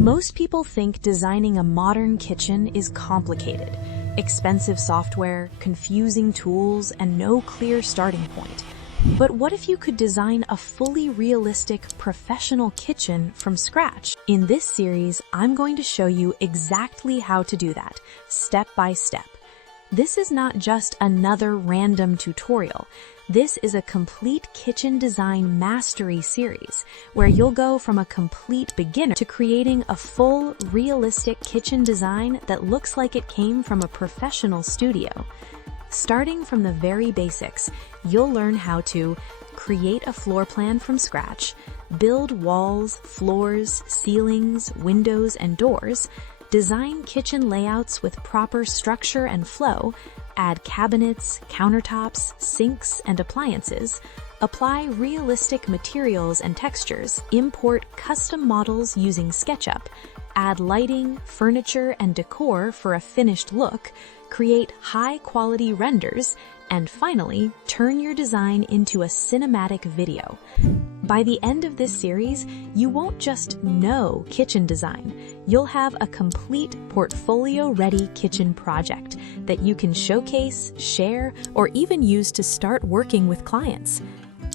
Most people think designing a modern kitchen is complicated. Expensive software, confusing tools, and no clear starting point. But what if you could design a fully realistic, professional kitchen from scratch? In this series, I'm going to show you exactly how to do that, step by step. This is not just another random tutorial. This is a complete kitchen design mastery series, where you'll go from a complete beginner to creating a full, realistic kitchen design that looks like it came from a professional studio. Starting from the very basics, you'll learn how to create a floor plan from scratch, build walls, floors, ceilings, windows, and doors, design kitchen layouts with proper structure and flow, add cabinets, countertops, sinks, and appliances, apply realistic materials and textures, import custom models using SketchUp, add lighting, furniture, and decor for a finished look, create high-quality renders, and finally, turn your design into a cinematic video. By the end of this series, you won't just know kitchen design. You'll have a complete portfolio-ready kitchen project that you can showcase, share, or even use to start working with clients.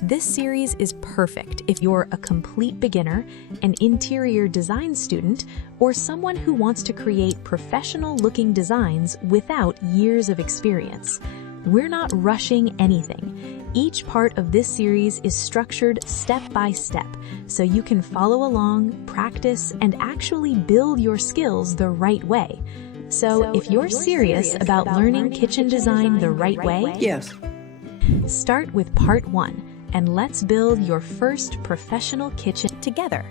This series is perfect if you're a complete beginner, an interior design student, or someone who wants to create professional-looking designs without years of experience. We're not rushing anything. Each part of this series is structured step by step, so you can follow along, practice, and actually build your skills the right way. So if you're serious about learning kitchen design the right way, Yes. start with part 1, and let's build your first professional kitchen together.